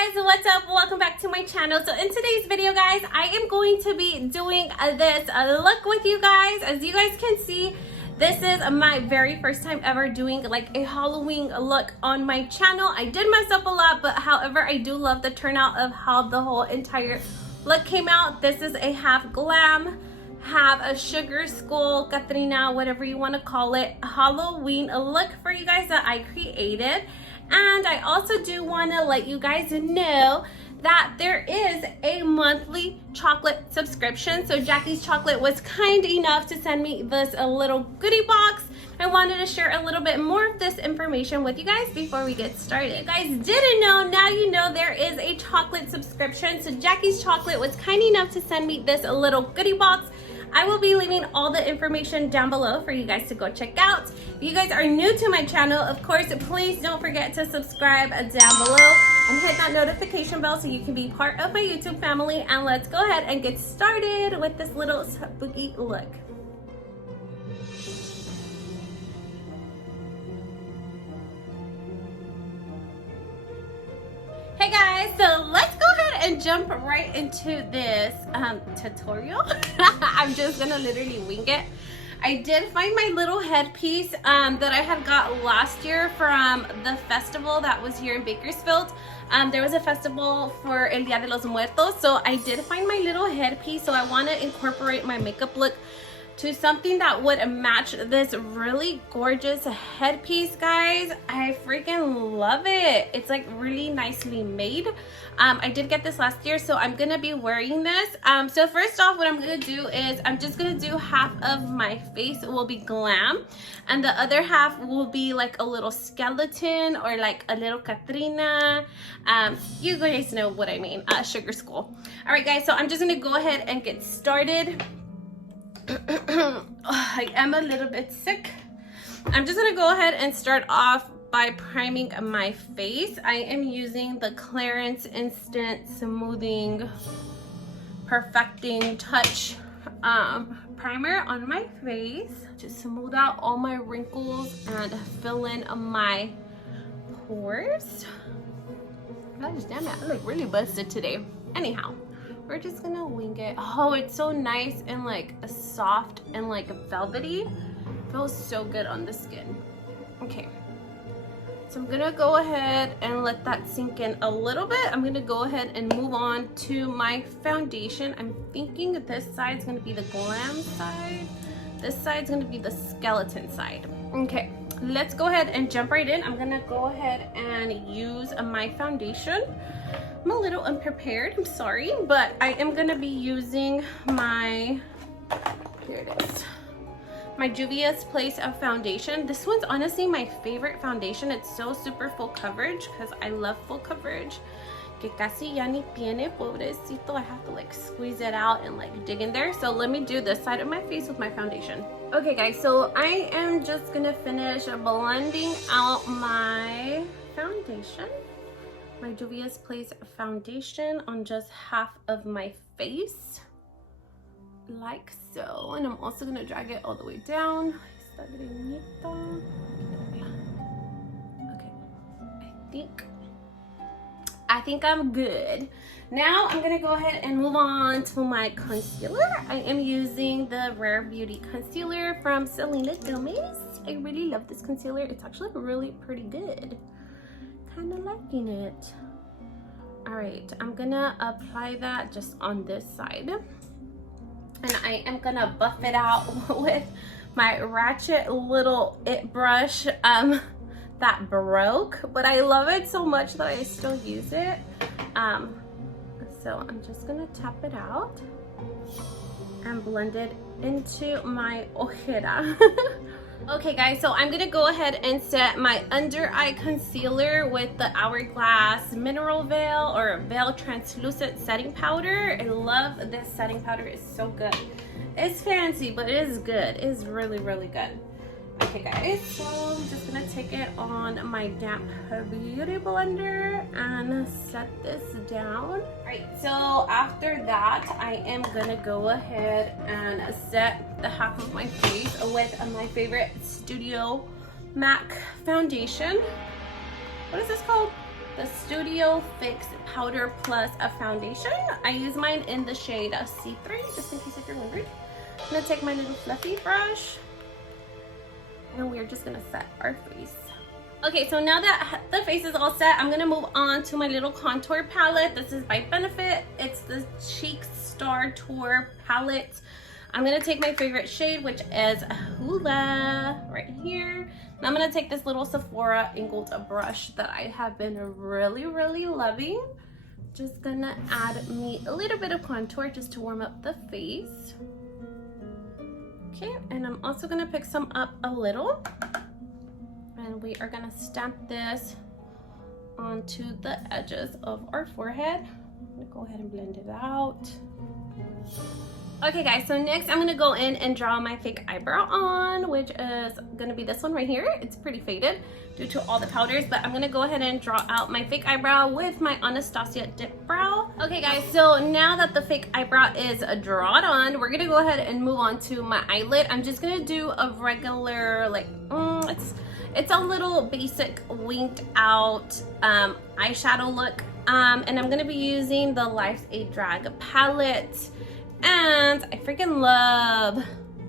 Hey guys, what's up? Welcome back to my channel. So in today's video, guys, I am going to be doing this look with you guys. As you guys can see, this is my very first time ever doing like a Halloween look on my channel. I did mess up a lot, but however, I do love the turnout of how the whole entire look came out. This is a half glam, have a sugar skull, Katrina, whatever you want to call it, Halloween look for you guys that I created. And I also do want to let you guys know that there is a monthly chocolate subscription. So Jackie's Chocolate was kind enough to send me this little goodie box. I wanted to share a little bit more of this information with you guys before we get started. If you guys didn't know, now you know there is a chocolate subscription. So Jackie's Chocolate was kind enough to send me this little goodie box. I will be leaving all the information down below for you guys to go check out. If you guys are new to my channel, of course, please don't forget to subscribe down below and hit that notification bell so you can be part of my YouTube family. And let's go ahead and get started with this little spooky look. Hey guys, so let's go ahead and jump right into this tutorial. I'm just gonna literally wing it. I did find my little headpiece that I had got last year from the festival that was here in Bakersfield. There was a festival for El Día de los Muertos, so I did find my little headpiece. So I want to incorporate my makeup look to something that would match this really gorgeous headpiece, guys. I freaking love it. It's like really nicely made. I did get this last year, so I'm gonna be wearing this. So first off, what I'm gonna do is I'm just gonna do half of my face will be glam, and the other half will be like a little skeleton or like a little Katrina. You guys know what I mean, sugar skull. All right, guys, so I'm just gonna go ahead and get started. I am a little bit sick. I'm just gonna go ahead and start off by priming my face. I am using the Clarins Instant Smoothing Perfecting Touch primer on my face to smooth out all my wrinkles and fill in my pores. Gosh damn it, I look really busted today. Anyhow, we're just gonna wing it. Oh, it's so nice and like soft and like velvety. Feels so good on the skin. Okay, so I'm gonna go ahead and let that sink in a little bit. I'm gonna go ahead and move on to my foundation. I'm thinking this side's gonna be the glam side. This side's gonna be the skeleton side. Okay, let's go ahead and jump right in. I'm gonna go ahead and use my foundation. I'm a little unprepared, I'm sorry, but I am gonna be using my, here it is, my Juvia's Place of foundation. This one's honestly my favorite foundation. It's so super full coverage because I love full coverage. Que casi ya ni tiene, pobrecito. I have to like squeeze it out and like dig in there. So let me do this side of my face with my foundation. Okay guys, so I am just gonna finish blending out my foundation. My Juvia's Place foundation on just half of my face, like so. And I'm also gonna drag it all the way down. Okay, I think I'm good. Now I'm gonna go ahead and move on to my concealer. I am using the Rare Beauty concealer from Selena Gomez. I really love this concealer. It's actually really pretty good. Kind of liking it. All right, I'm gonna apply that just on this side, and I am gonna buff it out with my ratchet little it brush that broke, but I love it so much that I still use it. So I'm just gonna tap it out and blend it into my ojera. Okay guys, so I'm gonna go ahead and set my under eye concealer with the Hourglass Mineral Veil or Veil Translucent Setting Powder. I love this setting powder, it's so good. It's fancy, but it is good. It is really, really good. Okay guys, so I'm just gonna take it on my damp beauty blender and set this down. Alright, so after that, I am gonna go ahead and set the half of my face with my favorite Studio MAC foundation. What is this called? the Studio Fix Powder Plus a foundation. I use mine in the shade C3, just in case if you're wondering. I'm gonna take my little fluffy brush and we're just gonna set our face. Okay, so now that the face is all set, I'm gonna move on to my little contour palette. This is by Benefit. It's the Cheek Star Tour palette. I'm gonna take my favorite shade, which is Hula, right here. And I'm gonna take this little Sephora angled brush that I have been really, really loving. Just gonna add me a little bit of contour just to warm up the face. Okay, and I'm also gonna pick some up a little. And we are gonna stamp this onto the edges of our forehead. I'm gonna go ahead and blend it out. Okay guys, so next I'm gonna go in and draw my fake eyebrow on, which is gonna be this one right here. It's pretty faded due to all the powders, but I'm gonna go ahead and draw out my fake eyebrow with my Anastasia Dip Brow. Okay guys, so now that the fake eyebrow is drawn on, we're gonna go ahead and move on to my eyelid. I'm just gonna do a regular, like, it's a little basic winked out eyeshadow look. And I'm gonna be using the Life's a Drag palette. And I freaking love,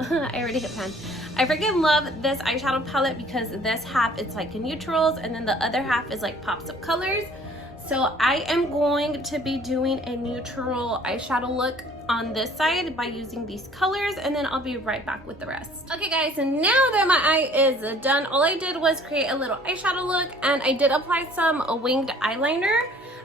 I already hit pan. I freaking love this eyeshadow palette because this half it's like neutrals and then the other half is like pops of colors. So I am going to be doing a neutral eyeshadow look on this side by using these colors, and then I'll be right back with the rest. Okay guys, and now that my eye is done, all I did was create a little eyeshadow look, and I did apply some winged eyeliner.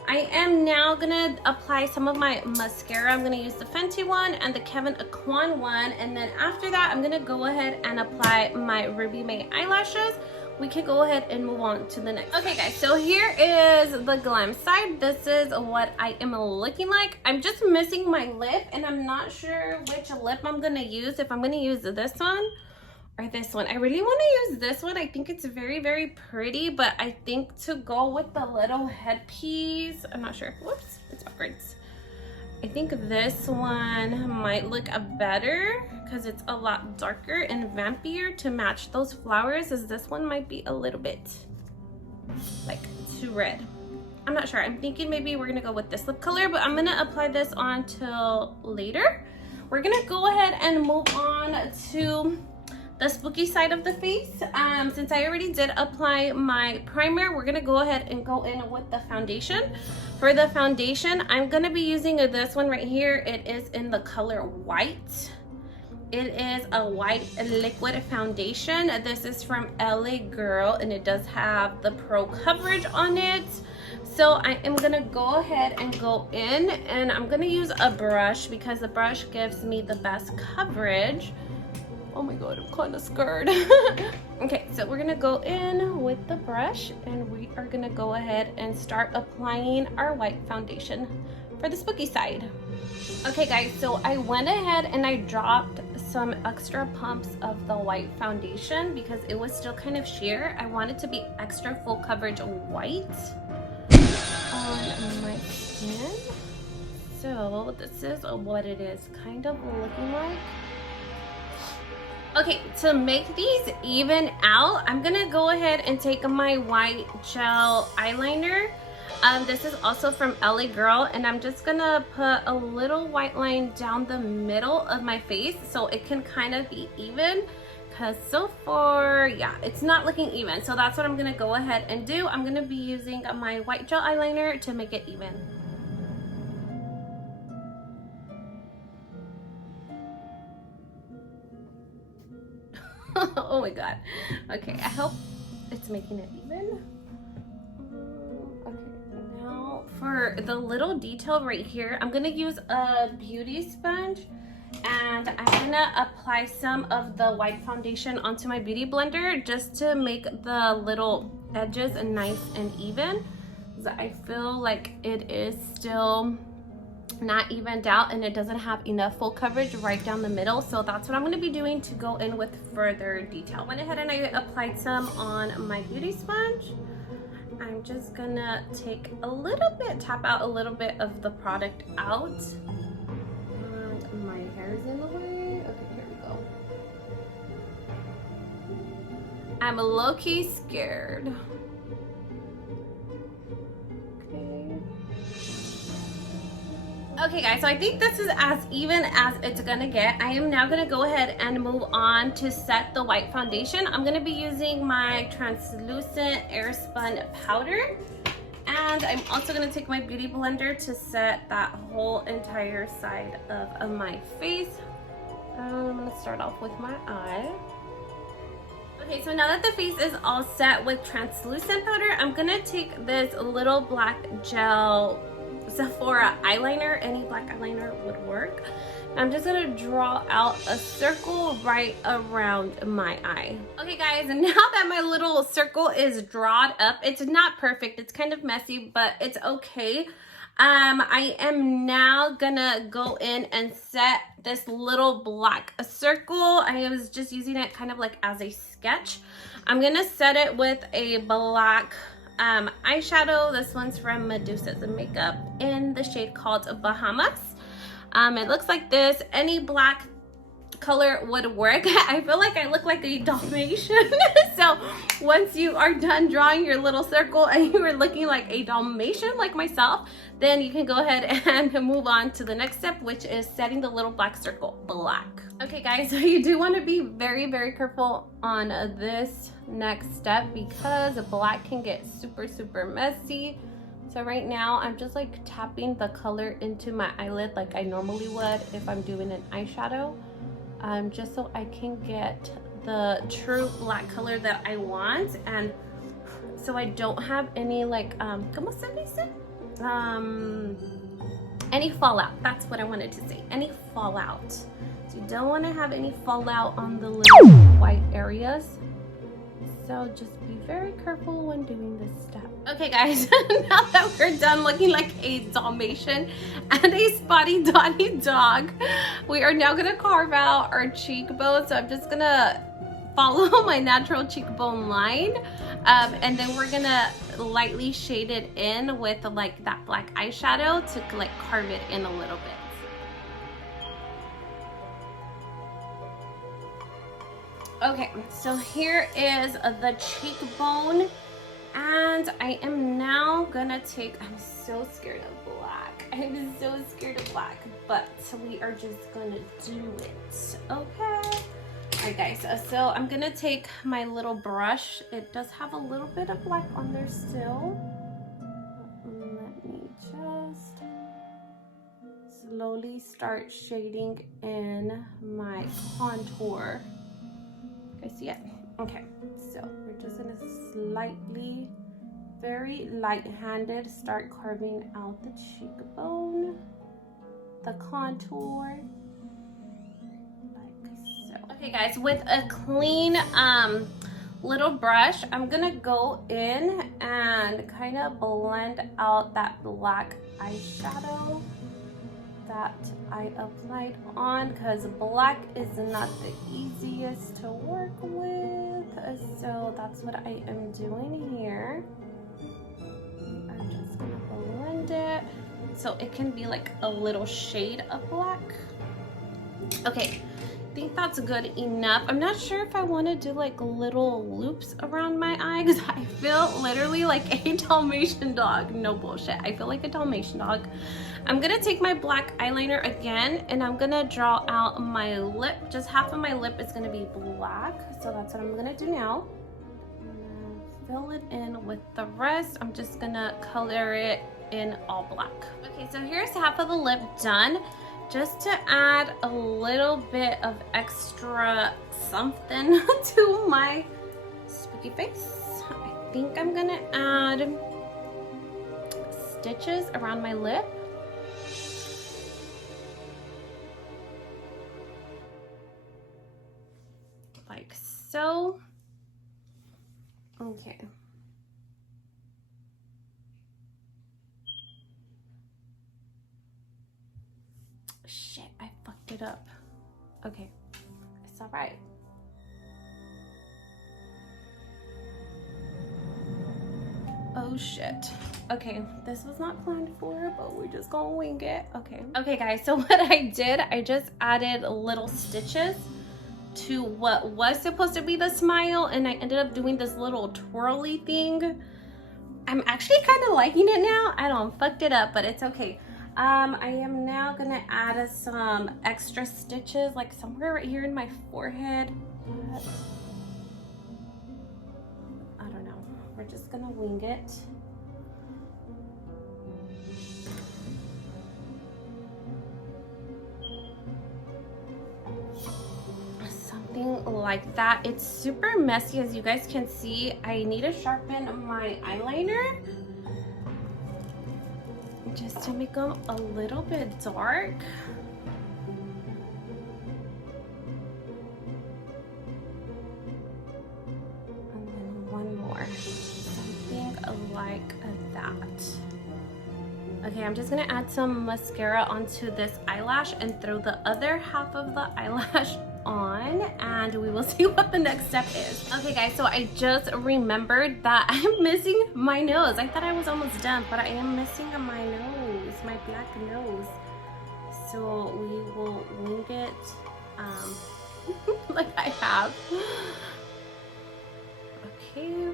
I am now gonna apply some of my mascara. I'm gonna use the Fenty one and the Kevyn Aucoin one, and then after that I'm gonna go ahead and apply my Ruby May eyelashes. We can go ahead and move on to the next. Okay guys, so here is the glam side. This is what I am looking like. I'm just missing my lip and I'm not sure which lip I'm gonna use, if I'm gonna use this one or this one. I really want to use this one. I think it's very, very pretty, but I think to go with the little headpiece, I'm not sure. Whoops, it's backwards. I think this one might look better because it's a lot darker and vampier to match those flowers, as this one might be a little bit like too red. I'm not sure. I'm thinking maybe we're gonna go with this lip color, but I'm gonna apply this on till later. We're gonna go ahead and move on to the spooky side of the face. Since I already did apply my primer, we're gonna go ahead and go in with the foundation. For the foundation, I'm gonna be using this one right here. It is in the color white. It is a white liquid foundation. This is from LA Girl, and it does have the pro coverage on it. So I am gonna go ahead and go in, and I'm gonna use a brush because the brush gives me the best coverage. Oh my god, I'm kind of scared. Okay, so we're gonna go in with the brush and we are gonna go ahead and start applying our white foundation for the spooky side. Okay guys, so I went ahead and I dropped some extra pumps of the white foundation because it was still kind of sheer. I wanted to be extra full coverage white on my skin. So this is what it is kind of looking like. Okay, to make these even out, I'm gonna go ahead and take my white gel eyeliner. This is also from LA Girl, and I'm just gonna put a little white line down the middle of my face so it can kind of be even, because so far, yeah, it's not looking even. So that's what I'm gonna go ahead and do. I'm gonna be using my white gel eyeliner to make it even. Oh my god. Okay, I hope it's making it even. Okay, now for the little detail right here, I'm gonna use a beauty sponge and I'm gonna apply some of the white foundation onto my beauty blender just to make the little edges nice and even. Because I feel like it is still not evened out and it doesn't have enough full coverage right down the middle. So that's what I'm going to be doing to go in with further detail. Went ahead and I applied some on my beauty sponge. I'm just gonna take a little bit, tap out a little bit of the product out. And my hair's in the way. Okay, here we go. I'm low-key scared. Okay guys, so I think this is as even as it's gonna get. I am now gonna go ahead and move on to set the white foundation. I'm gonna be using my translucent airspun powder. And I'm also gonna take my beauty blender to set that whole entire side of my face. I'm gonna start off with my eye. Okay, so now that the face is all set with translucent powder, I'm gonna take this little black gel Sephora eyeliner. Any black eyeliner would work. I'm just gonna draw out a circle right around my eye. Okay guys, and now that my little circle is drawn up, it's not perfect, it's kind of messy, but it's okay. I am now gonna go in and set this little black circle. I was just using it kind of like as a sketch. I'm gonna set it with a black eyeshadow. This one's from Medusa's Makeup in the shade called Bahamas. It looks like this. Any black color would work. I feel like I look like a Dalmatian. So once you are done drawing your little circle and you are looking like a Dalmatian like myself, then you can go ahead and move on to the next step, which is setting the little black circle black. Okay guys, so you do want to be very, very careful on this next step because black can get super, super messy. So right now I'm just like tapping the color into my eyelid like I normally would if I'm doing an eyeshadow. Just so I can get the true black color that I want, and so I don't have any like ¿cómo se dice? Any fallout. That's what I wanted to say. Any fallout. So you don't want to have any fallout on the little white areas. So just be very careful when doing this step. Okay guys, now that we're done looking like a Dalmatian and a spotty dotty dog, we are now gonna carve out our cheekbone. So I'm just gonna follow my natural cheekbone line, and then we're gonna lightly shade it in with like that black eyeshadow to like carve it in a little bit. Okay, so here is the cheekbone, and I am now gonna take, I'm so scared of black. I'm so scared of black, but we are just gonna do it, okay? Alright guys, so I'm gonna take my little brush. It does have a little bit of black on there still. Let me just slowly start shading in my contour. I see it? Okay, so we're just gonna slightly, very light-handed, start carving out the cheekbone, the contour, like so. Okay guys, with a clean little brush, I'm gonna go in and kind of blend out that black eyeshadow that I applied on, because black is not the easiest to work with, so that's what I am doing here. I'm just gonna blend it so it can be like a little shade of black. Okay, I think that's good enough. I'm not sure if I want to do like little loops around my eye because I feel literally like a Dalmatian dog. No bullshit, I feel like a Dalmatian dog. I'm gonna take my black eyeliner again and I'm gonna draw out my lip. Just half of my lip is gonna be black, so that's what I'm gonna do now. Fill it in with the rest. I'm just gonna color it in all black. Okay, so here's half of the lip done. Just to add a little bit of extra something to my spooky face, I think I'm gonna add stitches around my lip. Like so. Okay. Shit, I fucked it up. Okay, it's all right. Oh shit. Okay, this was not planned for, but we're just gonna wing it. Okay. Okay guys, so what I did, I just added little stitches to what was supposed to be the smile, and I ended up doing this little twirly thing. I'm actually kind of liking it now. I don't fucked it up, but it's okay. I am now gonna add some extra stitches, like somewhere right here in my forehead. But I don't know. We're just gonna wing it. Something like that. It's super messy, as you guys can see. I need to sharpen my eyeliner just to make them a little bit dark. And then one more, something like that. Okay, I'm just gonna add some mascara onto this eyelash and throw the other half of the eyelash on, and we will see what the next step is. Okay guys, so I just remembered that I'm missing my nose. I thought I was almost done, but I am missing my nose, my black nose. So we will wing it like I have. Okay.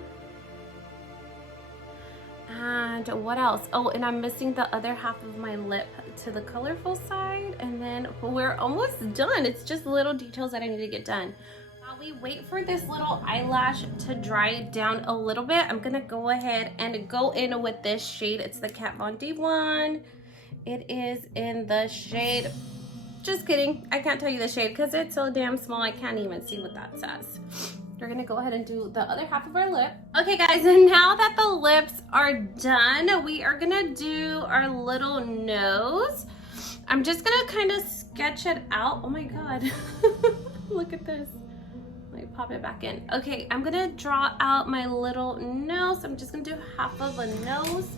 And what else? Oh, and I'm missing the other half of my lip to the colorful side, and then we're almost done. It's just little details that I need to get done. While we wait for this little eyelash to dry down a little bit, I'm gonna go ahead and go in with this shade. It's the Kat Von D one. It is in the shade, just kidding, I can't tell you the shade because it's so damn small I can't even see what that says. We're gonna go ahead and do the other half of our lip. Okay guys, and now that the lips are done, we are gonna do our little nose. I'm just gonna kind of sketch it out. Oh my God, look at this. Let me pop it back in. Okay, I'm gonna draw out my little nose. I'm just gonna do half of a nose.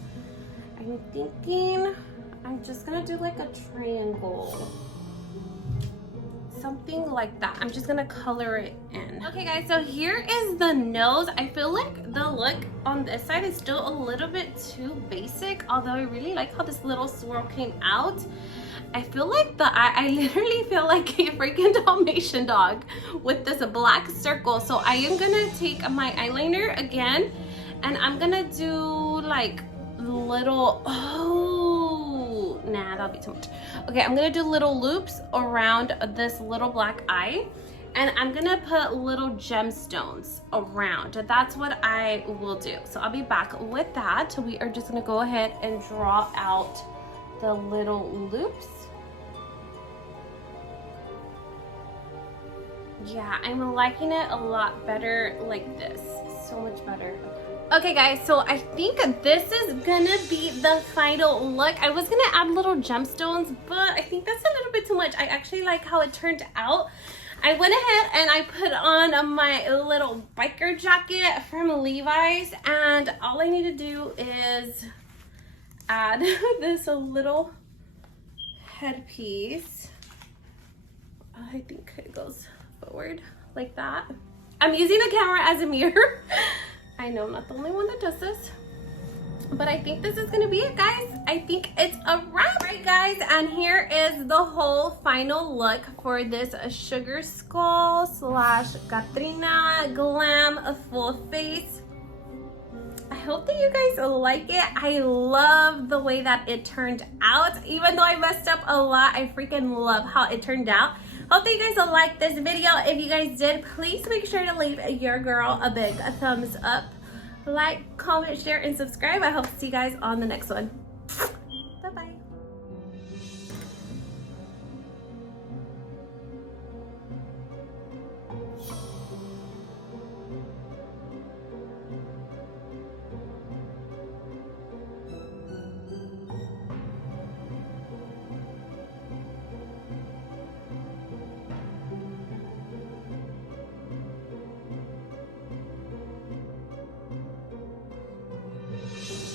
I'm thinking I'm just gonna do like a triangle. Something like that. I'm just gonna color it in. Okay guys, so here is the nose. I feel like the look on this side is still a little bit too basic, although I really like how this little swirl came out. I feel like I literally feel like a freaking Dalmatian dog with this black circle. So I am gonna take my eyeliner again, and I'm gonna do like little, oh, nah, that'll be too much. Okay, I'm gonna do little loops around this little black eye, and I'm gonna put little gemstones around. That's what I will do. So I'll be back with that. We are just gonna go ahead and draw out the little loops. Yeah, I'm liking it a lot better like this. So much better. Okay guys, so I think this is gonna be the final look. I was gonna add little gemstones, but I think that's a little bit too much. I actually like how it turned out. I went ahead and I put on my little biker jacket from Levi's, and all I need to do is add this little headpiece. I think it goes forward like that. I'm using the camera as a mirror. I know I'm not the only one that does this, but I think this is gonna be it, guys. I think it's a wrap. Right guys, and here is the whole final look for this sugar skull slash Katrina glam full face. I hope that you guys like it. I love the way that it turned out. Even though I messed up a lot, I freaking love how it turned out. Hope that you guys will like this video. If you guys did, please make sure to leave your girl a big thumbs up. Like, comment, share, and subscribe. I hope to see you guys on the next one.